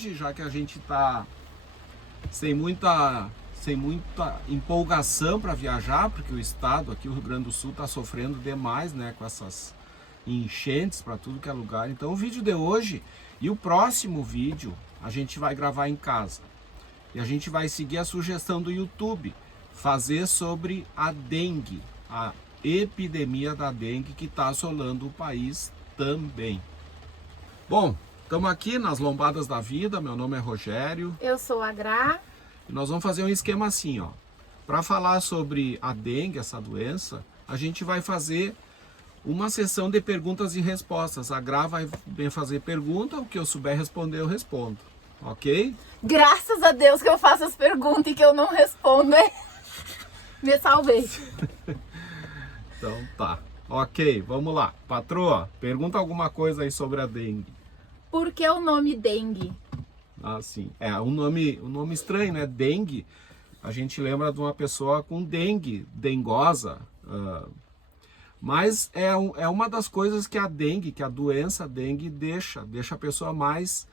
hoje, já que a gente está sem muita empolgação para viajar, porque o estado aqui, o Rio Grande do Sul, está sofrendo demais, né, com essas enchentes para tudo que é lugar. Então o vídeo de hoje e o próximo vídeo a gente vai gravar em casa. E a gente vai seguir a sugestão do YouTube, fazer sobre a dengue, a epidemia da dengue que está assolando o país também. Bom, estamos aqui nas Lombadas da Vida, meu nome é Rogério. Eu sou a Gra. E nós vamos fazer um esquema assim, ó. Para falar sobre a dengue, essa doença, a gente vai fazer uma sessão de perguntas e respostas. A Gra vai fazer pergunta, o que eu souber responder eu respondo, ok? Graças a Deus que eu faço as perguntas e que eu não respondo, hein? Me salvei. Então tá, ok, vamos lá. Patroa, pergunta alguma coisa aí sobre a dengue. Por que o nome dengue? Ah, sim. É um nome estranho, né? Dengue. A gente lembra de uma pessoa com dengue, dengosa. Mas é uma das coisas que a dengue, que a doença dengue deixa a pessoa mais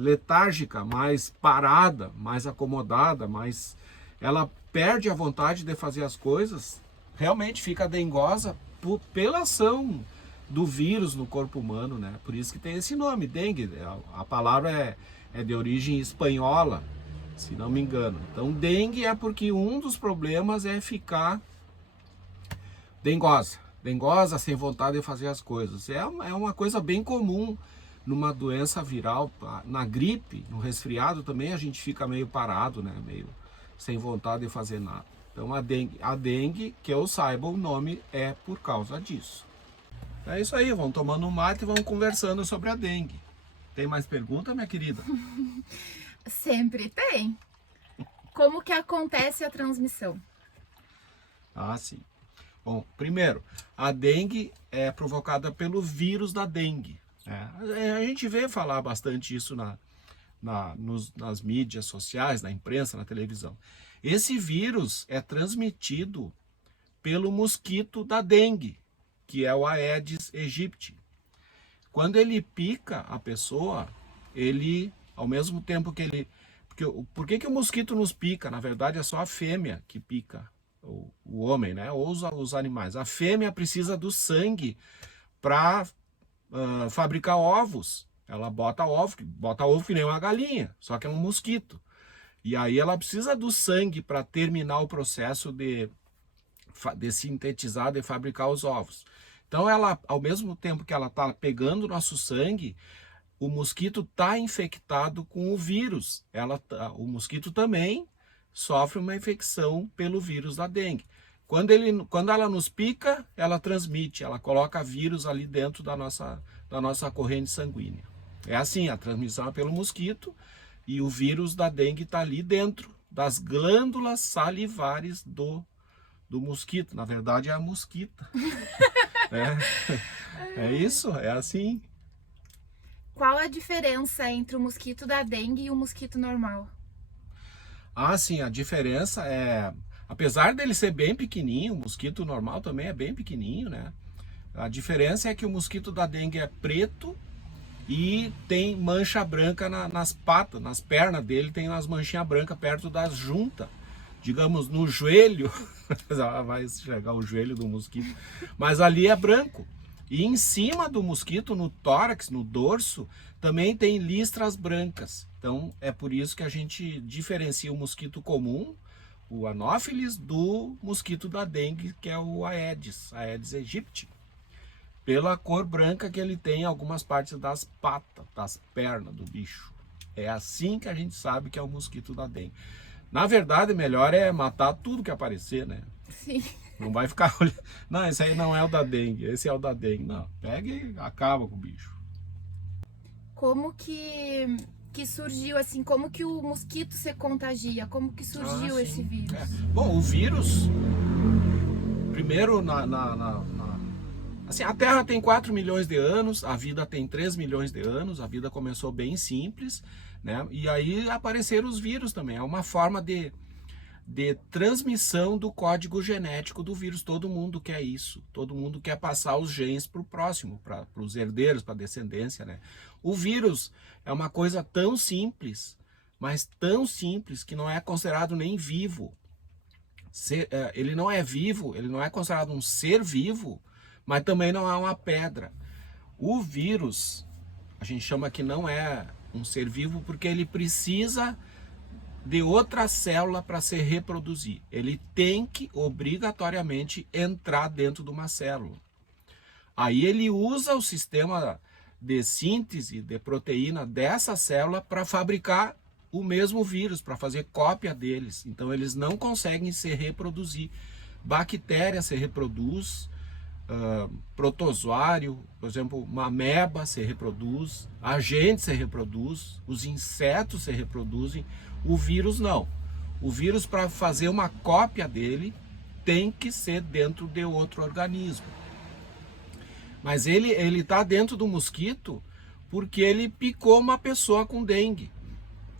letárgica, mais parada, mais acomodada, mais... Ela perde a vontade de fazer as coisas, realmente fica dengosa pela ação do vírus no corpo humano, né? Por isso que tem esse nome, dengue. A palavra é de origem espanhola, se não me engano. Então, dengue é porque um dos problemas é ficar dengosa, sem vontade de fazer as coisas. É uma coisa bem comum numa doença viral. Na gripe, no resfriado também a gente fica meio parado, né? Meio sem vontade de fazer nada. Então, a dengue, que eu saiba, o nome é por causa disso. É isso aí, vamos tomando um mate e vamos conversando sobre a dengue. Tem mais pergunta, minha querida? Sempre tem. Como que acontece a transmissão? Ah, sim. Bom, primeiro, a dengue é provocada pelo vírus da dengue. A gente vê falar bastante isso nas mídias sociais, na imprensa, na televisão. Esse vírus é transmitido pelo mosquito da dengue, que é o Aedes aegypti. Quando ele pica a pessoa, ele, ao mesmo tempo que ele... Por que o mosquito nos pica? Na verdade, é só a fêmea que pica o homem, né? Ou os animais. A fêmea precisa do sangue para fabricar ovos. Ela bota ovo que nem uma galinha, só que é um mosquito. E aí ela precisa do sangue para terminar o processo de sintetizar, de fabricar os ovos. Então, ela, ao mesmo tempo que ela está pegando o nosso sangue, o mosquito está infectado com o vírus. O mosquito também sofre uma infecção pelo vírus da dengue. Quando ela nos pica, ela transmite, ela coloca vírus ali dentro da nossa corrente sanguínea. É assim, a transmissão é pelo mosquito e o vírus da dengue está ali dentro das glândulas salivares do mosquito. Na verdade, é a mosquita. É isso, é assim. Qual a diferença entre o mosquito da dengue e o mosquito normal? Ah, sim, a diferença é... Apesar dele ser bem pequenininho, o mosquito normal também é bem pequenininho, né? A diferença é que o mosquito da dengue é preto e tem mancha branca nas patas, nas pernas dele tem umas manchinhas brancas perto das juntas. Digamos, no joelho, vai chegar o joelho do mosquito, mas ali é branco. E em cima do mosquito, no tórax, no dorso, também tem listras brancas. Então, é por isso que a gente diferencia o mosquito comum, o Anopheles, do mosquito da dengue, que é o Aedes aegypti, pela cor branca que ele tem em algumas partes das patas, das pernas do bicho. É assim que a gente sabe que é o mosquito da dengue. Na verdade, melhor é matar tudo que aparecer, né? Sim. Não vai ficar olhando. Não, esse aí não é o da dengue, esse é o da dengue. Não, pega e acaba com o bicho. Como que surgiu, assim, como que o mosquito se contagia? Como que surgiu esse vírus? Bom, o vírus, primeiro, assim, a Terra tem 4 milhões de anos, a vida tem 3 milhões de anos, a vida começou bem simples, né? E aí apareceram os vírus também, é uma forma de de transmissão do código genético do vírus. Todo mundo quer isso. Todo mundo quer passar os genes para o próximo, para os herdeiros, para a descendência, né? O vírus é uma coisa tão simples, mas tão simples que não é considerado nem vivo. Ele não é vivo, ele não é considerado um ser vivo, mas também não é uma pedra. O vírus, a gente chama que não é um ser vivo porque ele precisa de outra célula para se reproduzir. Ele tem que obrigatoriamente entrar dentro de uma célula. Aí ele usa o sistema de síntese de proteína dessa célula para fabricar o mesmo vírus, para fazer cópia deles. Então eles não conseguem se reproduzir. Bactéria se reproduz, protozoário, por exemplo, uma ameba se reproduz, agente se reproduz, os insetos se reproduzem, o vírus não. O vírus, para fazer uma cópia dele, tem que ser dentro de outro organismo. Mas ele está dentro do mosquito porque ele picou uma pessoa com dengue.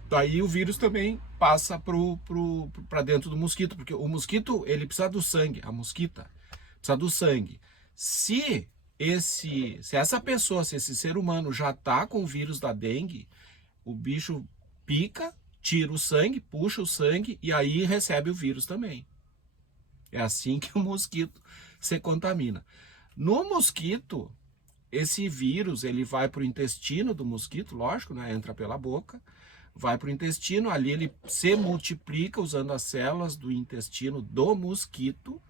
Daí o vírus também passa para dentro do mosquito, porque o mosquito ele precisa do sangue, a mosquita precisa do sangue. Se essa pessoa, se esse ser humano já está com o vírus da dengue, o bicho pica, tira o sangue, puxa o sangue e aí recebe o vírus também. É assim que o mosquito se contamina. No mosquito, esse vírus ele vai para o intestino do mosquito, lógico, né? Entra pela boca, vai para o intestino, ali ele se multiplica usando as células do intestino do mosquito.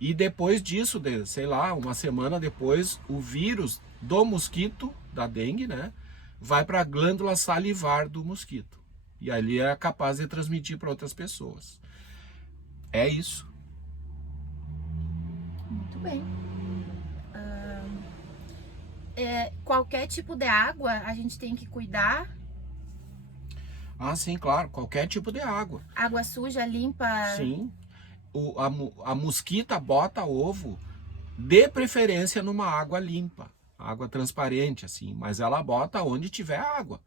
E depois disso, sei lá, uma semana depois, o vírus do mosquito, da dengue, né, vai para a glândula salivar do mosquito. E ali é capaz de transmitir para outras pessoas. É isso. Muito bem. Qualquer tipo de água a gente tem que cuidar? Ah, sim, claro. Qualquer tipo de água. Água suja, limpa? Sim. A mosquita bota ovo, de preferência numa água limpa, água transparente, assim, mas ela bota onde tiver água,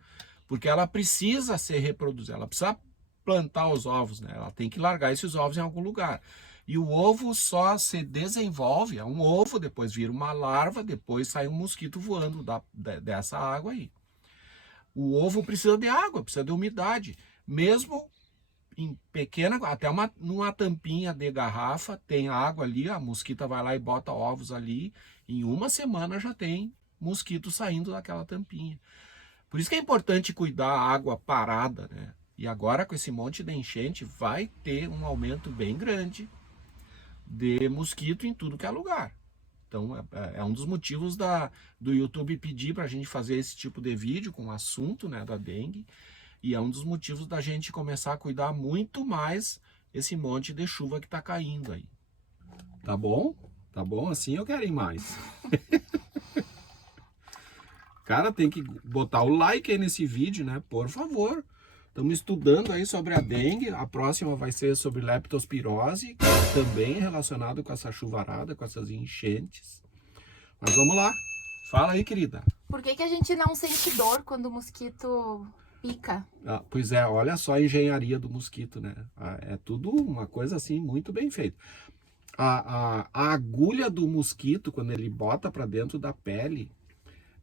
porque ela precisa se reproduzir, ela precisa plantar os ovos, né? Ela tem que largar esses ovos em algum lugar. E o ovo só se desenvolve, é um ovo, depois vira uma larva, depois sai um mosquito voando dessa água aí. O ovo precisa de água, precisa de umidade, mesmo em pequena, até numa tampinha de garrafa, tem água ali, a mosquita vai lá e bota ovos ali, em uma semana já tem mosquito saindo daquela tampinha. Por isso que é importante cuidar a água parada, né? E agora com esse monte de enchente vai ter um aumento bem grande de mosquito em tudo que é lugar. Então é um dos motivos do YouTube pedir para a gente fazer esse tipo de vídeo com o assunto, né, da dengue. E é um dos motivos da gente começar a cuidar muito mais esse monte de chuva que tá caindo aí. Tá bom? Tá bom? Assim eu quero ir mais. Cara, tem que botar o like aí nesse vídeo, né? Por favor. Estamos estudando aí sobre a dengue. A próxima vai ser sobre leptospirose, também relacionado com essa chuvarada, com essas enchentes. Mas vamos lá. Fala aí, querida. Por que a gente não sente dor quando o mosquito pica? Pois é, olha só a engenharia do mosquito, né? É tudo uma coisa assim muito bem feita. A agulha do mosquito, quando ele bota para dentro da pele,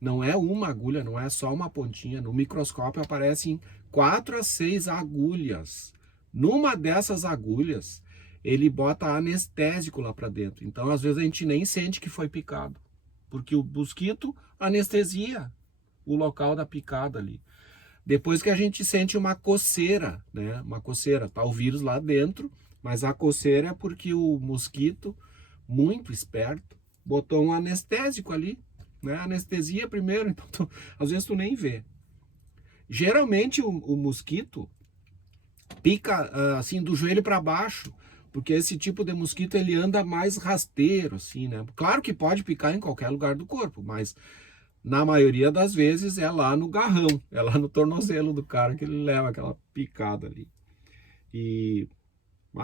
não é uma agulha, não é só uma pontinha. No microscópio aparecem 4 a 6 agulhas. Numa dessas agulhas, ele bota anestésico lá para dentro. Então, às vezes, a gente nem sente que foi picado. Porque o mosquito anestesia o local da picada ali. Depois que a gente sente uma coceira, né? Uma coceira, tá o vírus lá dentro, mas a coceira é porque o mosquito, muito esperto, botou um anestésico ali, né? Anestesia primeiro, então às vezes tu nem vê. Geralmente o mosquito pica assim do joelho para baixo, porque esse tipo de mosquito ele anda mais rasteiro, assim, né? Claro que pode picar em qualquer lugar do corpo, mas na maioria das vezes é lá no garrão, é lá no tornozelo do cara que ele leva aquela picada ali. E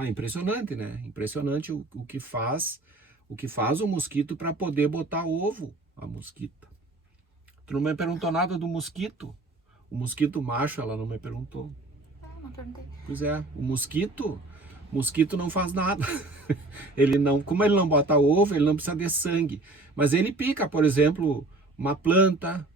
impressionante, né? Impressionante o que faz o mosquito para poder botar ovo, a mosquita. Tu não me perguntou nada do mosquito? O mosquito macho, ela não me perguntou. Não perguntei. Pois é, o mosquito, Mosquito não faz nada. Ele não, como ele não bota ovo, ele não precisa de sangue. Mas ele pica, por exemplo, uma planta,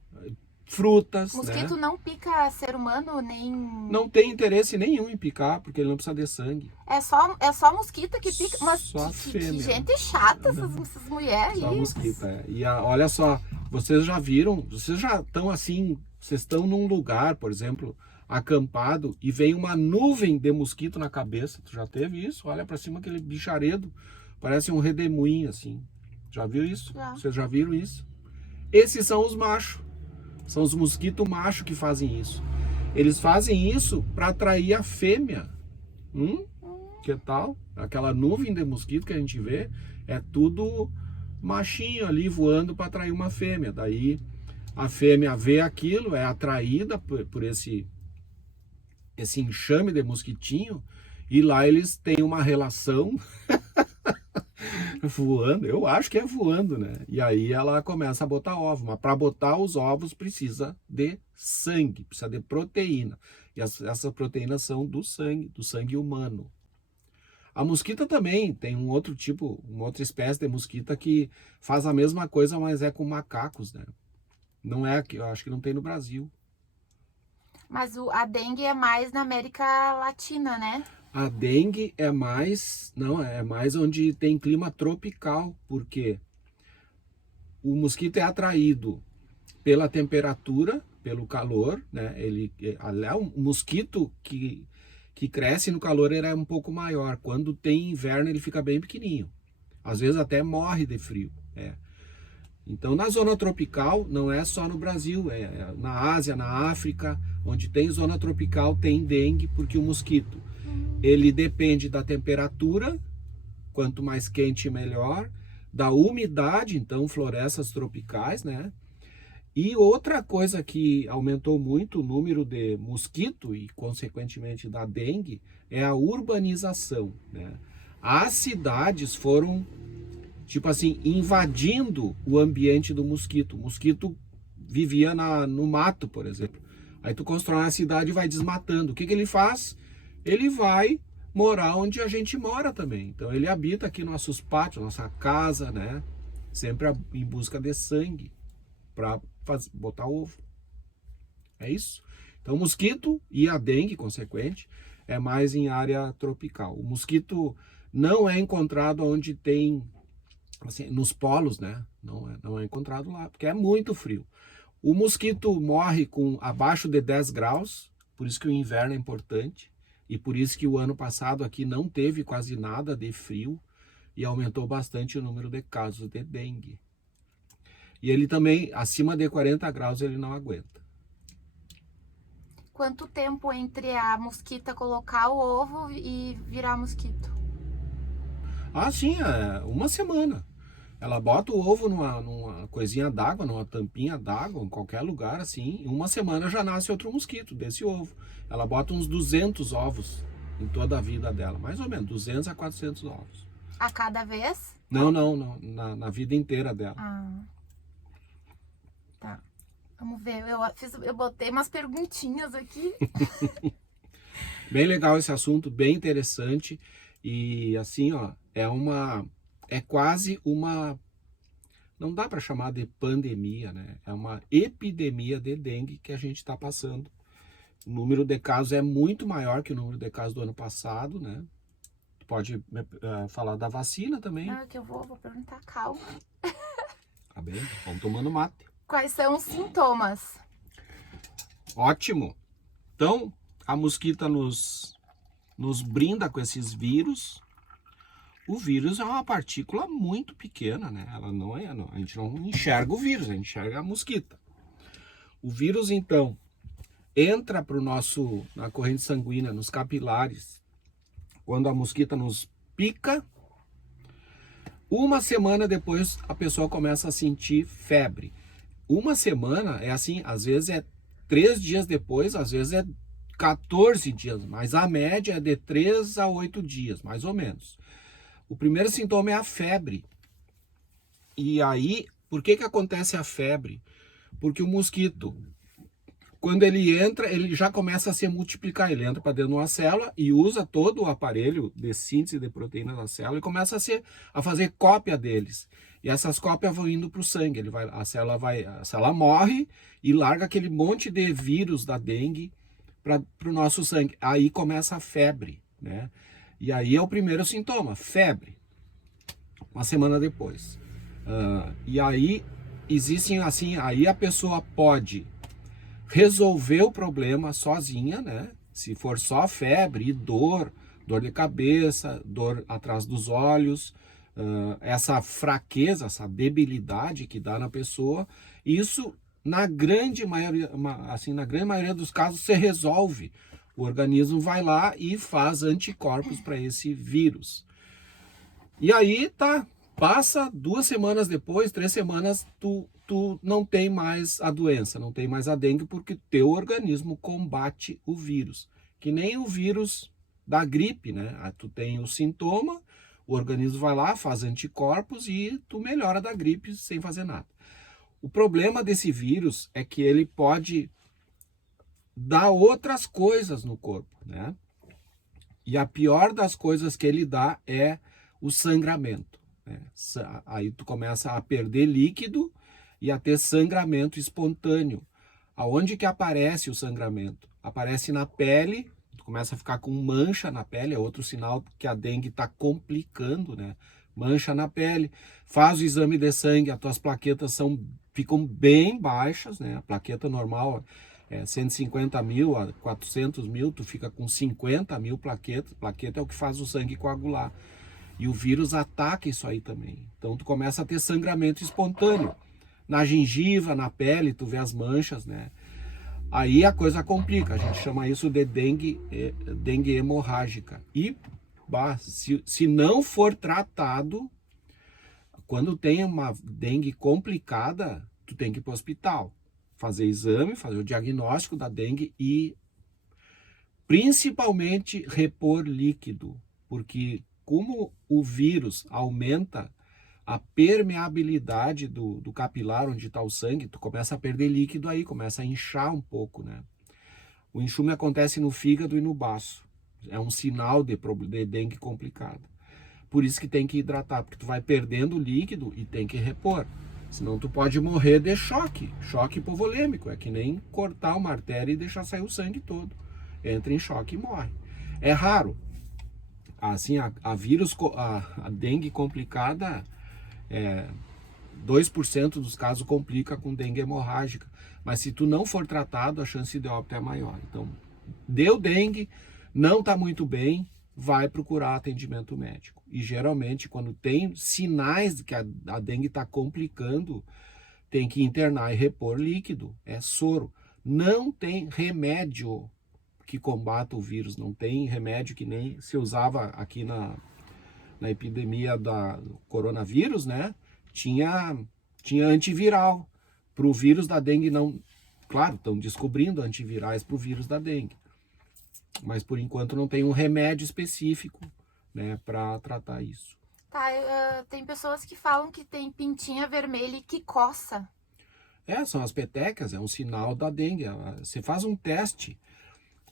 frutas, Mosquito né? não pica ser humano, nem... Não tem interesse nenhum em picar, porque ele não precisa de sangue. É só mosquito que pica. Mas Só a que fêmea. gente chata essas mulheres Só aí. mosquito, é. E olha só, vocês já viram, vocês já estão assim, vocês estão num lugar, por exemplo, acampado, e vem uma nuvem de mosquito na cabeça. Tu já teve isso? Olha pra cima aquele bicharedo, parece um redemoinho assim. Já viu isso? Já. Vocês já viram isso? Esses são os machos. São os mosquitos machos que fazem isso. Eles fazem isso para atrair a fêmea. Que tal? Aquela nuvem de mosquito que a gente vê é tudo machinho ali voando para atrair uma fêmea. Daí a fêmea vê aquilo, é atraída por esse enxame de mosquitinho, e lá eles têm uma relação voando, eu acho que é voando, né? E aí ela começa a botar ovo, mas para botar os ovos precisa de sangue, precisa de proteína. E essas proteínas são do sangue humano. A mosquita também tem um outro tipo, uma outra espécie de mosquita que faz a mesma coisa, mas é com macacos, né? Não é aqui, eu acho que não tem no Brasil. Mas a dengue é mais na América Latina, né? A dengue é mais, não, é mais onde tem clima tropical, porque o mosquito é atraído pela temperatura, pelo calor, né? O mosquito que cresce no calor ele é um pouco maior. Quando tem inverno ele fica bem pequenininho. Às vezes até morre de frio. Então na zona tropical, não é só no Brasil, é na Ásia, na África, onde tem zona tropical tem dengue, porque o mosquito ele depende da temperatura, quanto mais quente melhor, da umidade, então florestas tropicais, né? E outra coisa que aumentou muito o número de mosquito e consequentemente da dengue é a urbanização, né? As cidades foram tipo assim invadindo o ambiente do mosquito. O mosquito vivia no mato, por exemplo. Aí tu constrói uma cidade e vai desmatando. O que ele faz? Ele vai morar onde a gente mora também. Então ele habita aqui nossos pátios, nossa casa, né? Sempre em busca de sangue para botar ovo. É isso. Então o mosquito e a dengue, consequente, é mais em área tropical. O mosquito não é encontrado onde tem, assim, nos polos, né? Não é encontrado lá, porque é muito frio. O mosquito morre com abaixo de 10 graus, por isso que o inverno é importante. E por isso que o ano passado aqui não teve quase nada de frio e aumentou bastante o número de casos de dengue. E ele também, acima de 40 graus, ele não aguenta. Quanto tempo entre a mosquita colocar o ovo e virar mosquito? Ah, sim, é uma semana. Ela bota o ovo numa coisinha d'água, numa tampinha d'água, em qualquer lugar, assim. Em uma semana já nasce outro mosquito desse ovo. Ela bota uns 200 ovos em toda a vida dela. Mais ou menos, 200 a 400 ovos. A cada vez? Não, na vida inteira dela. Ah, tá. Vamos ver, eu botei umas perguntinhas aqui. Bem legal esse assunto, bem interessante. E assim, ó, é quase uma, não dá para chamar de pandemia, né? É uma epidemia de dengue que a gente está passando. O número de casos é muito maior que o número de casos do ano passado, né? Pode falar da vacina também. Não, é que eu vou perguntar, calma. Tá bem? Vamos tomando mate. Quais são os sintomas? Ótimo. Então, a mosquita nos brinda com esses vírus. O vírus é uma partícula muito pequena, né? Ela não é, a gente não enxerga o vírus, a gente enxerga a mosquita. O vírus, então, entra na corrente sanguínea, nos capilares, quando a mosquita nos pica. Uma semana depois, a pessoa começa a sentir febre. Uma semana é assim, às vezes é 3 dias depois, às vezes é 14 dias, mas a média é de 3 a 8 dias, mais ou menos. O primeiro sintoma é a febre. E aí, por que acontece a febre? Porque o mosquito, quando ele entra, ele já começa a se multiplicar. Ele entra para dentro de uma célula e usa todo o aparelho de síntese de proteína da célula e começa a fazer cópia deles. E essas cópias vão indo para o sangue. A célula morre e larga aquele monte de vírus da dengue para o nosso sangue. Aí começa a febre, né? E aí é o primeiro sintoma, febre. Uma semana depois. E aí existem assim, aí a pessoa pode resolver o problema sozinha, né? Se for só febre e dor de cabeça, dor atrás dos olhos, essa fraqueza, essa debilidade que dá na pessoa, isso na grande maioria dos casos se resolve. O organismo vai lá e faz anticorpos para esse vírus. E aí passa 2 semanas depois, 3 semanas, tu não tem mais a doença, não tem mais a dengue, porque teu organismo combate o vírus. Que nem o vírus da gripe, né? Tu tem o sintoma, o organismo vai lá, faz anticorpos e tu melhora da gripe sem fazer nada. O problema desse vírus é que ele pode dar outras coisas no corpo, né? E a pior das coisas que ele dá é o sangramento. Aí tu começa a perder líquido e a ter sangramento espontâneo. Aonde que aparece o sangramento? Aparece na pele, tu começa a ficar com mancha na pele, é outro sinal que a dengue está complicando, né? Mancha na pele, faz o exame de sangue, as tuas plaquetas ficam bem baixas, né? A plaqueta normal é 150 mil a 400 mil, tu fica com 50 mil plaquetas. Plaqueta é o que faz o sangue coagular. E o vírus ataca isso aí também. Então tu começa a ter sangramento espontâneo. Na gengiva, na pele, tu vê as manchas, né? Aí a coisa complica. A gente chama isso de dengue hemorrágica. E se não for tratado, quando tem uma dengue complicada, tu tem que ir para o hospital. Fazer exame, fazer o diagnóstico da dengue e principalmente repor líquido. Porque como o vírus aumenta a permeabilidade do capilar onde está o sangue, tu começa a perder líquido aí, começa a inchar um pouco, né? O enxume acontece no fígado e no baço. É um sinal de dengue complicada. Por isso que tem que hidratar, porque tu vai perdendo líquido e tem que repor. Senão tu pode morrer de choque hipovolêmico. É que nem cortar uma artéria e deixar sair o sangue todo. Entra em choque e morre. É raro. Assim, a dengue complicada, 2% dos casos complica com dengue hemorrágica. Mas se tu não for tratado, a chance de óbito é maior. Então, deu dengue, não está muito bem, vai procurar atendimento médico. E geralmente, quando tem sinais de que a dengue está complicando, tem que internar e repor líquido. É soro. Não tem remédio que combata o vírus. Não tem remédio que nem se usava aqui na epidemia do coronavírus, né? Tinha antiviral. Para o vírus da dengue não... Claro, estão descobrindo antivirais para o vírus da dengue. Mas por enquanto não tem um remédio específico, né, para tratar isso. Tá, tem pessoas que falam que tem pintinha vermelha e que coça. São as petecas, é um sinal da dengue. Você faz um teste,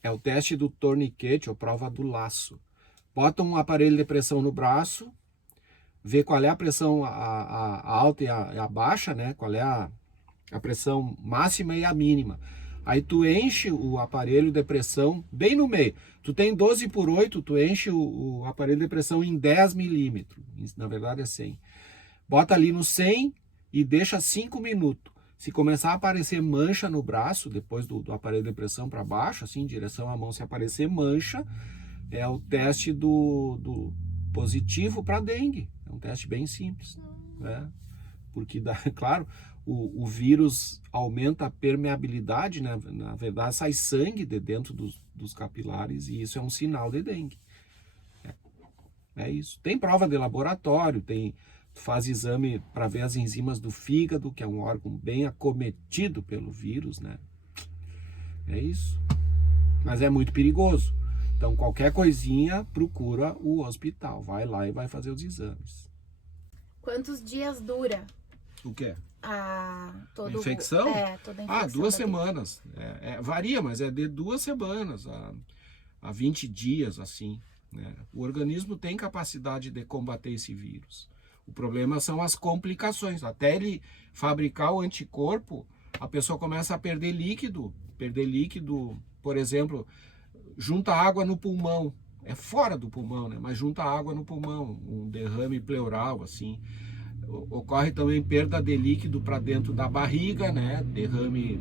é o teste do torniquete ou prova do laço. Bota um aparelho de pressão no braço, vê qual é a pressão a alta e a baixa, né? Qual é a pressão máxima e a mínima. Aí tu enche o aparelho de pressão bem no meio. Tu tem 12/8, tu enche o aparelho de pressão em 10 milímetros. Na verdade é 100. Bota ali no 100 e deixa 5 minutos. Se começar a aparecer mancha no braço, depois do aparelho de pressão para baixo, assim, em direção à mão, se aparecer mancha, é o teste do positivo para dengue. É um teste bem simples, né? Porque, claro, o vírus aumenta a permeabilidade, né? Na verdade, sai sangue de dentro dos capilares e isso é um sinal de dengue. É isso. Tem prova de laboratório, faz exame para ver as enzimas do fígado, que é um órgão bem acometido pelo vírus, né? É isso. Mas é muito perigoso. Então, qualquer coisinha, procura o hospital. Vai lá e vai fazer os exames. Quantos dias dura? O quê? toda infecção? toda a infecção. 2 semanas. Varia, mas é de 2 semanas a 20 dias, assim. Né? O organismo tem capacidade de combater esse vírus. O problema são as complicações. Até ele fabricar o anticorpo, a pessoa começa a perder líquido. Perder líquido, por exemplo, junta água no pulmão. É fora do pulmão, né? Mas junta água no pulmão, um derrame pleural, assim. Ocorre também perda de líquido para dentro da barriga, né? Derrame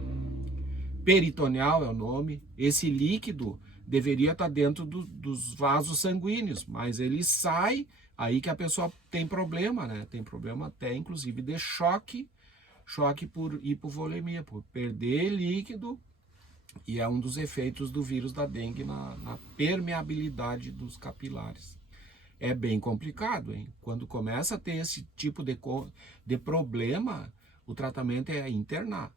peritoneal é o nome. Esse líquido deveria estar dentro dos vasos sanguíneos, mas ele sai, aí que a pessoa tem problema, né? Tem problema até, inclusive, de choque por hipovolemia, por perder líquido, e é um dos efeitos do vírus da dengue na permeabilidade dos capilares. É bem complicado, hein? Quando começa a ter esse tipo de problema, o tratamento é internar.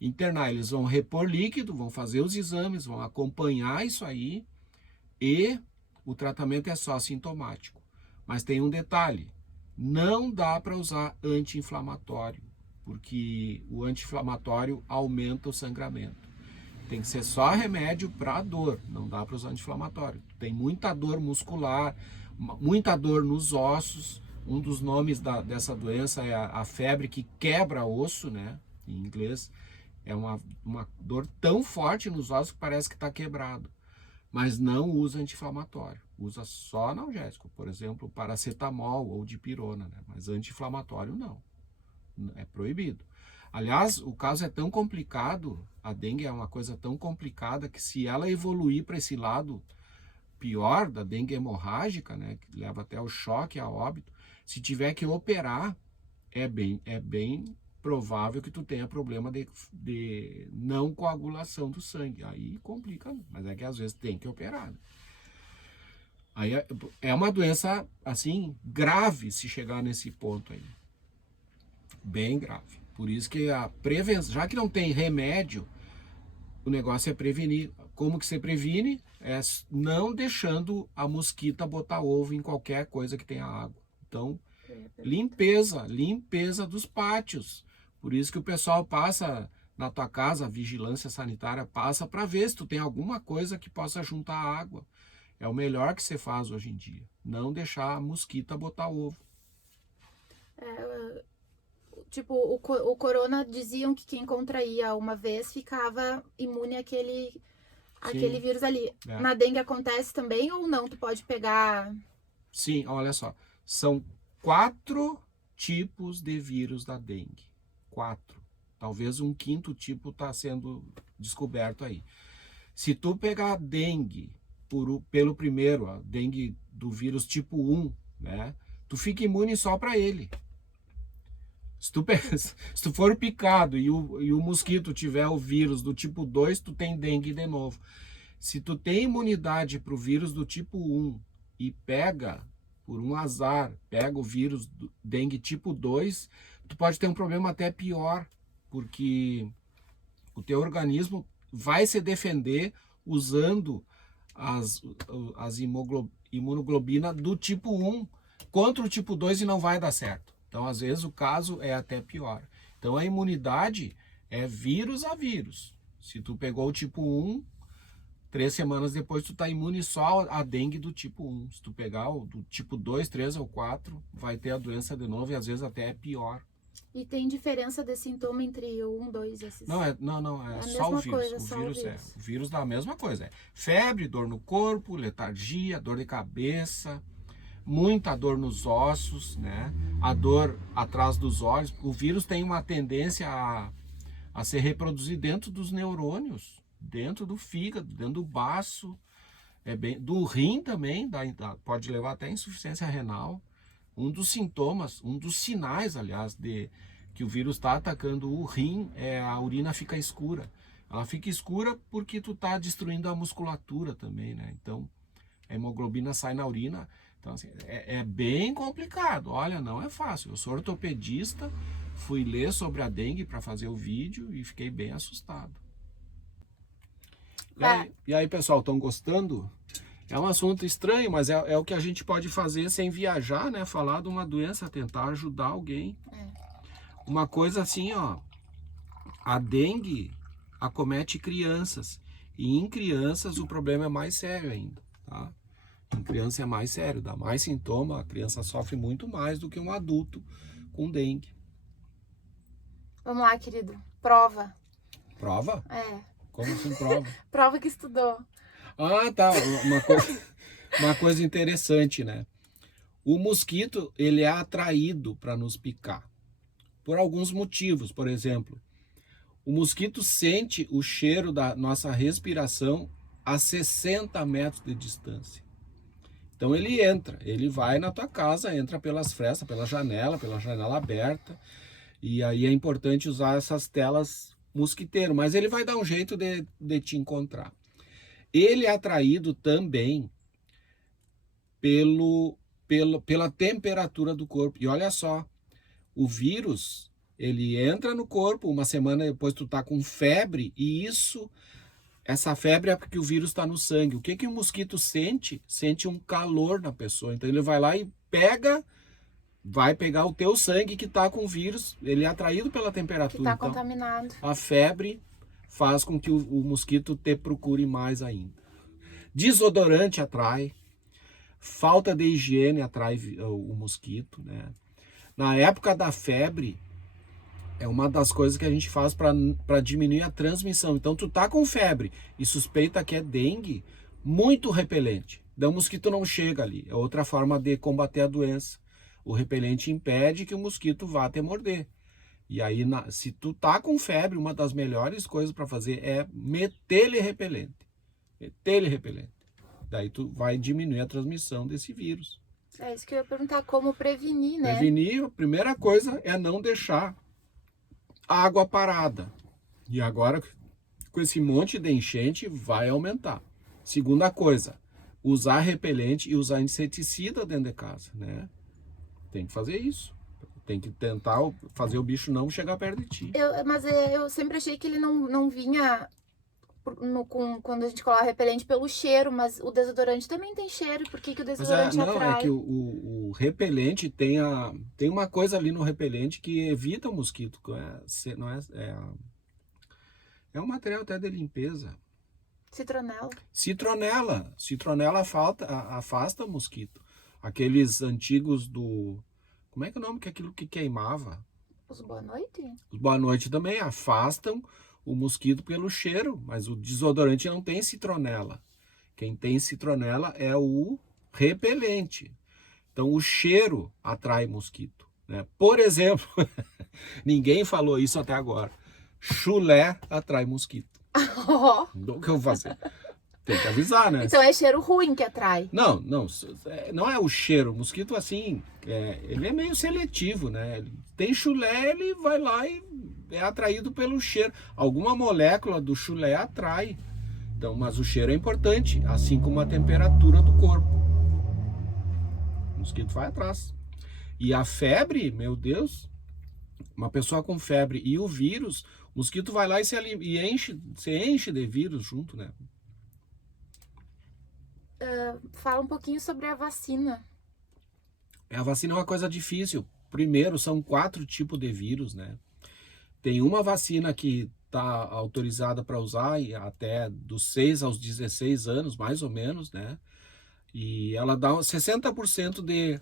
Internar, eles vão repor líquido, vão fazer os exames, vão acompanhar isso aí, e o tratamento é só sintomático. Mas tem um detalhe, não dá para usar anti-inflamatório, porque o anti-inflamatório aumenta o sangramento. Tem que ser só remédio para dor, não dá para usar anti-inflamatório. Tem muita dor muscular, muita dor nos ossos. Um dos nomes dessa doença é a febre que quebra osso, né? Em inglês. É uma dor tão forte nos ossos que parece que está quebrado. Mas não usa anti-inflamatório. Usa só analgésico, por exemplo, paracetamol ou dipirona, né? Mas anti-inflamatório não. É proibido. Aliás, o caso é tão complicado, a dengue é uma coisa tão complicada que se ela evoluir para esse lado pior da dengue hemorrágica, né, que leva até ao choque, a óbito, se tiver que operar, é bem provável que tu tenha problema de não coagulação do sangue. Aí complica, mas é que às vezes tem que operar. Né? Aí é uma doença, assim, grave se chegar nesse ponto aí. Bem grave. Por isso que a prevenção, já que não tem remédio, o negócio é prevenir. Como que você previne? É não deixando a mosquita botar ovo em qualquer coisa que tenha água. Então, limpeza dos pátios. Por isso que o pessoal passa na tua casa, a vigilância sanitária passa para ver se tu tem alguma coisa que possa juntar água. É o melhor que você faz hoje em dia. Não deixar a mosquita botar ovo. Tipo, o corona diziam que quem contraía uma vez ficava imune àquele vírus ali. É. Na dengue acontece também ou não? Tu pode pegar... Sim, olha só. São 4 tipos de vírus da dengue. 4. Talvez um 5º tipo está sendo descoberto aí. Se tu pegar a dengue pelo primeiro, a dengue do vírus tipo 1, né? Tu fica imune só para ele. Se tu for picado e o mosquito tiver o vírus do tipo 2, tu tem dengue de novo. Se tu tem imunidade para o vírus do tipo 1 e pega, por um azar, pega o vírus do dengue tipo 2, tu pode ter um problema até pior, porque o teu organismo vai se defender usando as imunoglobinas do tipo 1 contra o tipo 2 e não vai dar certo. Então, às vezes, o caso é até pior. Então, a imunidade é vírus a vírus. Se tu pegou o tipo 1, 3 semanas depois, tu está imune só a dengue do tipo 1. Se tu pegar o do tipo 2, 3 ou 4, vai ter a doença de novo e às vezes até é pior. E tem diferença de sintoma entre o 1, 2 e esses? Não, é só o vírus. O vírus dá a mesma coisa. É febre, dor no corpo, letargia, dor de cabeça, muita dor nos ossos, né? A dor atrás dos olhos. O vírus tem uma tendência a se reproduzir dentro dos neurônios, dentro do fígado, dentro do baço, do rim também, pode levar até insuficiência renal. Um dos sintomas, um dos sinais, aliás, de que o vírus está atacando o rim é a urina fica escura. Ela fica escura porque tu está destruindo a musculatura também, né? Então, a hemoglobina sai na urina. Então, assim, é bem complicado. Olha, não é fácil. Eu sou ortopedista, fui ler sobre a dengue para fazer o vídeo e fiquei bem assustado. E aí, pessoal, estão gostando? É um assunto estranho, mas é o que a gente pode fazer sem viajar, né? Falar de uma doença, tentar ajudar alguém. uma coisa assim, ó, a dengue acomete crianças, e em crianças o problema é mais sério ainda, tá? Em criança é mais sério, dá mais sintoma, a criança sofre muito mais do que um adulto com dengue. Vamos lá, querido. Prova. Prova? É. Como assim prova? Prova que estudou. Ah, tá, uma coisa interessante, né? O mosquito, ele é atraído para nos picar, por alguns motivos. Por exemplo, o mosquito sente o cheiro da nossa respiração a 60 metros de distância. Então ele vai na tua casa, entra pelas frestas, pela janela aberta, e aí é importante usar essas telas mosquiteiro, mas ele vai dar um jeito de te encontrar. Ele é atraído também pela temperatura do corpo. E olha só, o vírus, ele entra no corpo, uma semana depois tu tá com febre, e essa febre é porque o vírus está no sangue. O que o mosquito sente? Sente um calor na pessoa. Então ele vai lá e vai pegar o teu sangue que está com o vírus, ele é atraído pela temperatura. Que tá então, contaminado. A febre faz com que o mosquito te procure mais ainda. Desodorante atrai, falta de higiene atrai o mosquito, né? Na época da febre, é uma das coisas que a gente faz para diminuir a transmissão. Então, tu tá com febre e suspeita que é dengue, muito repelente. Então, o mosquito não chega ali. É outra forma de combater a doença. O repelente impede que o mosquito vá te morder. E aí, se tu tá com febre, uma das melhores coisas para fazer é meter-lhe repelente. Meter-lhe repelente. Daí tu vai diminuir a transmissão desse vírus. É isso que eu ia perguntar, como prevenir, né? Prevenir, a primeira coisa é não deixar água parada. E agora, com esse monte de enchente, vai aumentar. Segunda coisa, usar repelente e usar inseticida dentro de casa, né? Tem que fazer isso. Tem que tentar fazer o bicho não chegar perto de ti. Mas eu sempre achei que ele não vinha quando a gente coloca repelente pelo cheiro, mas o desodorante também tem cheiro. Por que o desodorante atrai? É que o repelente tem uma coisa ali no repelente que evita o mosquito. É um material até de limpeza. Citronela. Citronela afasta o mosquito. Aqueles antigos como é que é o nome? Que é aquilo que queimava? Os Boa Noite? Os Boa Noite também afastam o mosquito pelo cheiro, mas o desodorante não tem citronela. Quem tem citronela é o repelente. Então o cheiro atrai mosquito, né? Por exemplo, ninguém falou isso até agora. Chulé atrai mosquito. O que eu vou fazer? Tem que avisar, né? Então é cheiro ruim que atrai. Não é o cheiro. O mosquito, assim, ele é meio seletivo, né? Tem chulé, ele vai lá e é atraído pelo cheiro. Alguma molécula do chulé atrai. Então, mas o cheiro é importante, assim como a temperatura do corpo. O mosquito vai atrás. E a febre, meu Deus, uma pessoa com febre e o vírus, o mosquito vai lá e enche de vírus junto, né? Fala um pouquinho sobre a vacina. A vacina é uma coisa difícil. Primeiro, são 4 tipos de vírus, né? Tem uma vacina que está autorizada para usar até dos 6 aos 16 anos, mais ou menos, né? E ela dá 60% de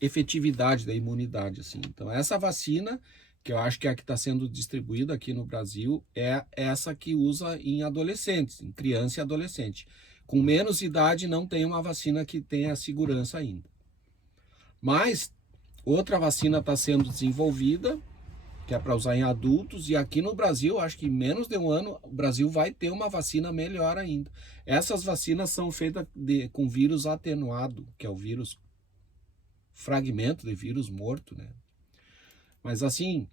efetividade da imunidade, assim. Então, essa vacina, que eu acho que é a que está sendo distribuída aqui no Brasil, é essa que usa em adolescentes, em criança e adolescente. Com menos idade não tem uma vacina que tenha segurança ainda. Mas outra vacina está sendo desenvolvida, que é para usar em adultos, e aqui no Brasil, acho que em menos de um ano, o Brasil vai ter uma vacina melhor ainda. Essas vacinas são feitas com vírus atenuado, que é o vírus, fragmento de vírus morto, né? Mas assim,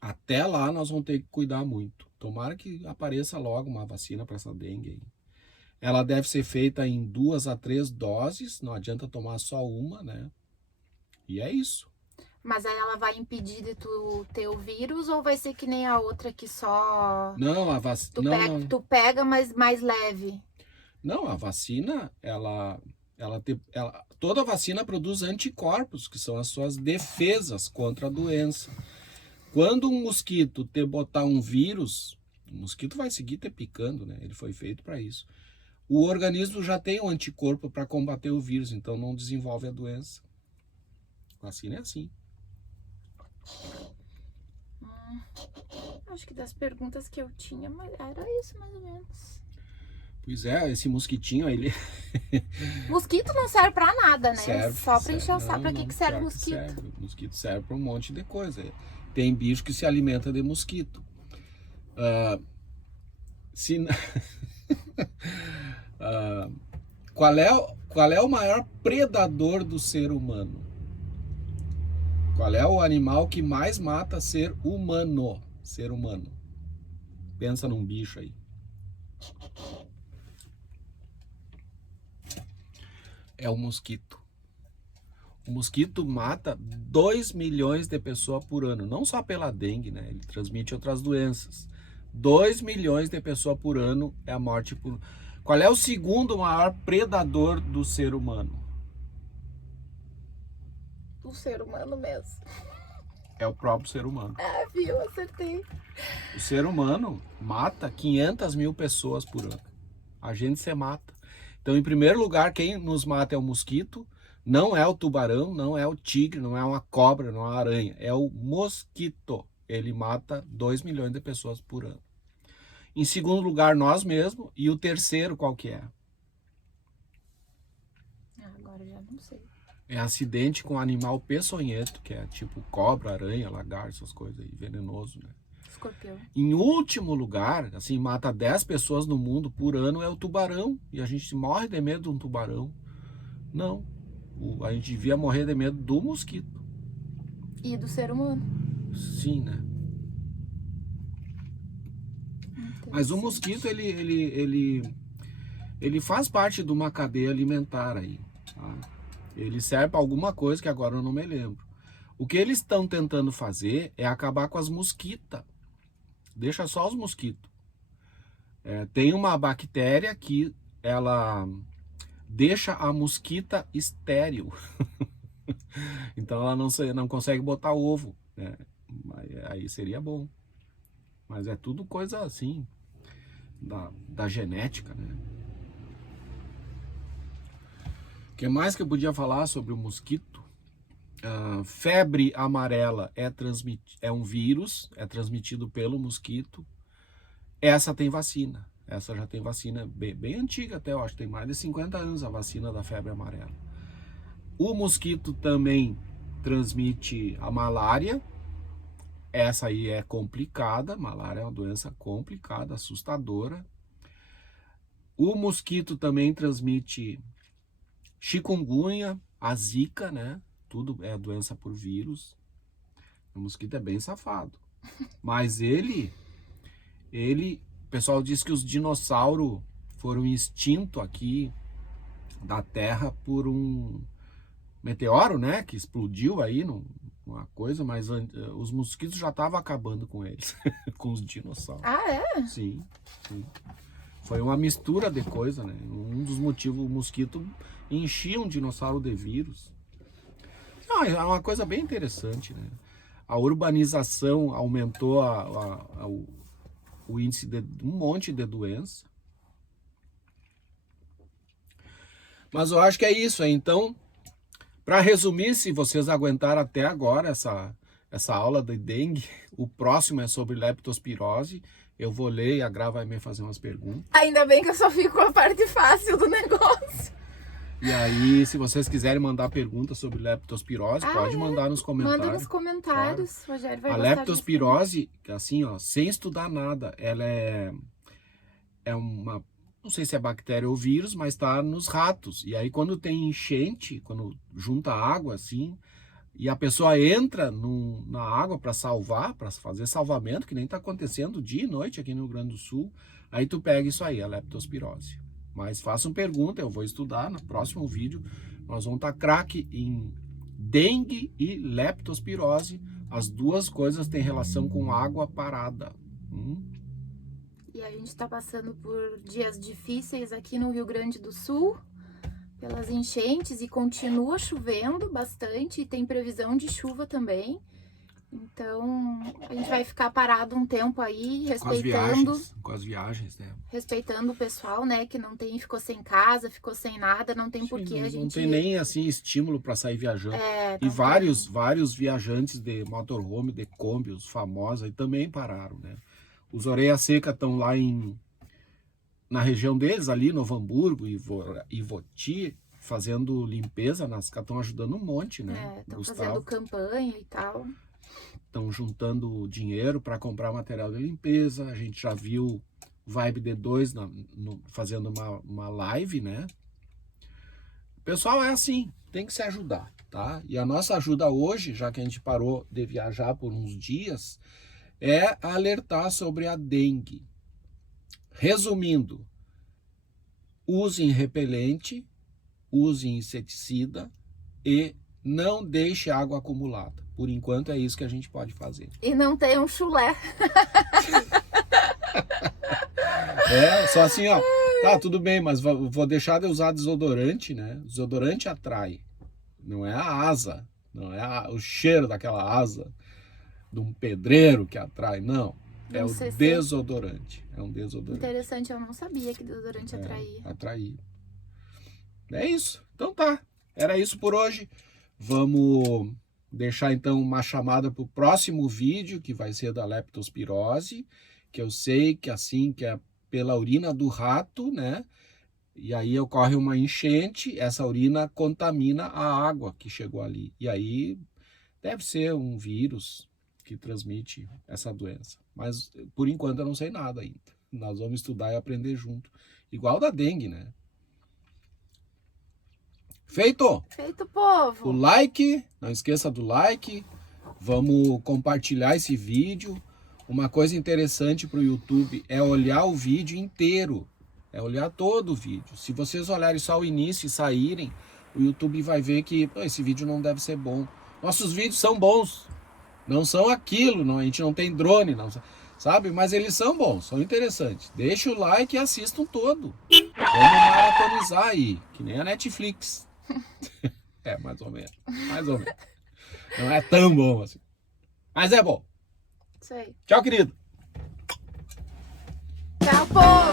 até lá nós vamos ter que cuidar muito. Tomara que apareça logo uma vacina para essa dengue aí. Ela deve ser feita em 2 a 3 doses, não adianta tomar só uma, né? E é isso. Mas aí ela vai impedir de tu ter o vírus ou vai ser que nem a outra que só... Não, a vacina... Tu pega, mas mais leve. Não, a vacina, toda vacina produz anticorpos, que são as suas defesas contra a doença. Quando um mosquito te botar um vírus, o mosquito vai seguir te picando, né? Ele foi feito para isso. O organismo já tem um anticorpo para combater o vírus, então não desenvolve a doença. Vacina é assim. Acho que das perguntas que eu tinha, mas era isso mais ou menos. Pois é, esse mosquitinho, ele Mosquito não serve pra nada, né? serve. Só pra encher o Serve. saco. Pra que Não, que serve pior que mosquito? serve. O mosquito serve para um monte de coisa. Tem bicho que se alimenta de mosquito. Se... qual é o maior predador do ser humano? Qual é o animal que mais mata ser humano? Ser humano. Pensa num bicho aí. É o mosquito. O mosquito mata 2 milhões de pessoas por ano. Não só pela dengue, né? Ele transmite outras doenças. 2 milhões de pessoas por ano é a morte por... Qual é o segundo maior predador do ser humano? O ser humano mesmo. É o próprio ser humano. Ah, viu? Acertei. O ser humano mata 500 mil pessoas por ano. A gente se mata. Então, em primeiro lugar, quem nos mata é o mosquito. Não é o tubarão, não é o tigre, não é uma cobra, não é uma aranha. É o mosquito. Ele mata 2 milhões de pessoas por ano. Em segundo lugar, nós mesmos. E o terceiro, qual que é? Agora eu já não sei. É acidente com animal peçonhento, que é tipo cobra, aranha, lagarto, essas coisas aí, venenoso, né? Escorpião. Em último lugar, assim, mata 10 pessoas no mundo por ano, é o tubarão. E a gente morre de medo de um tubarão. Não. A gente devia morrer de medo do mosquito. E do ser humano. Sim, né? Mas o mosquito, ele faz parte de uma cadeia alimentar aí. Tá? Ele serve para alguma coisa que agora eu não me lembro. O que eles estão tentando fazer é acabar com as mosquitas. Deixa só os mosquitos. Tem uma bactéria que ela deixa a mosquita estéril. Então ela não consegue botar ovo, né? Aí seria bom. Mas é tudo coisa assim, da genética, né? O que mais que eu podia falar sobre o mosquito? Febre amarela é um vírus, é transmitido pelo mosquito. Essa tem vacina. Essa já tem vacina bem antiga até, eu acho que tem mais de 50 anos a vacina da febre amarela. O mosquito também transmite a malária. Essa aí é complicada, malária é uma doença complicada, assustadora. O mosquito também transmite chikungunya, a zika, né? Tudo é doença por vírus. O mosquito é bem safado. Mas o pessoal diz que os dinossauros foram extintos aqui da Terra por um meteoro, né? Que explodiu aí uma coisa, mas os mosquitos já estavam acabando com eles, com os dinossauros. Ah, é? Sim, sim. Foi uma mistura de coisa, né? Um dos motivos, o mosquito enchia um dinossauro de vírus. Não, é uma coisa bem interessante, né? A urbanização aumentou o índice de um monte de doença. Mas eu acho que é isso, então, para resumir, se vocês aguentaram até agora essa aula de dengue, o próximo é sobre leptospirose. Eu vou ler e a Gra vai me fazer umas perguntas. Ainda bem que eu só fico com a parte fácil do negócio. E aí, se vocês quiserem mandar perguntas sobre leptospirose, pode mandar nos comentários. Manda nos comentários, claro. Rogério vai A gostar de leptospirose, assim, ó, sem estudar nada, ela é uma, não sei se é bactéria ou vírus, mas está nos ratos. E aí quando tem enchente, quando junta água assim, e a pessoa entra na água para salvar, para fazer salvamento, que nem está acontecendo dia e noite aqui no Rio Grande do Sul, aí tu pega isso aí, a leptospirose. Mas façam pergunta, eu vou estudar no próximo vídeo. Nós vamos estar craque em dengue e leptospirose. As duas coisas têm relação com água parada. E a gente está passando por dias difíceis aqui no Rio Grande do Sul, pelas enchentes, e continua chovendo bastante, e tem previsão de chuva também. Então, a gente vai ficar parado um tempo aí, Com as viagens, né? respeitando o pessoal, né, que não tem, ficou sem casa, ficou sem nada, não tem porquê a Não gente... tem nem, assim, estímulo para sair viajando. E não vários viajantes de motorhome, de Kombi, os famosos, aí também pararam, né? Os Orelha Seca estão lá na região deles, ali, Novo Hamburgo, Ivoti, fazendo limpeza, estão ajudando um monte, né? Estão fazendo campanha e tal. Estão juntando dinheiro para comprar material de limpeza. A gente já viu Vibe D2 fazendo uma live, né? O pessoal é assim, tem que se ajudar, tá? E a nossa ajuda hoje, já que a gente parou de viajar por uns dias, é alertar sobre a dengue. Resumindo, usem repelente, usem inseticida e não deixe água acumulada. Por enquanto é isso que a gente pode fazer. E não tem um chulé. Só assim, ó. Tá, tudo bem, mas vou deixar de usar desodorante, né? Desodorante atrai. Não é a asa, não é o cheiro daquela asa de um pedreiro que atrai, não. É o desodorante. É um desodorante. Interessante, eu não sabia que desodorante atraía. Atraía. É isso. Então tá. Era isso por hoje. Vamos deixar então uma chamada para o próximo vídeo, que vai ser da leptospirose, que eu sei que assim, que é pela urina do rato, né? E aí ocorre uma enchente, essa urina contamina a água que chegou ali. E aí deve ser um vírus que transmite essa doença. Mas por enquanto eu não sei nada ainda. Nós vamos estudar e aprender junto. Igual da dengue, né? Feito? Feito, povo! O like, não esqueça do like. Vamos compartilhar esse vídeo. Uma coisa interessante para o YouTube é olhar o vídeo inteiro. É olhar todo o vídeo. Se vocês olharem só o início e saírem, o YouTube vai ver que esse vídeo não deve ser bom. Nossos vídeos são bons. Não são aquilo, não, a gente não tem drone, não, sabe? Mas eles são bons, são interessantes. Deixa o like e assistam todo. Vamos maratonizar aí, que nem a Netflix. Mais ou menos. Mais ou menos. Não é tão bom assim. Mas é bom. Isso aí. Tchau, querido. Tchau, povo!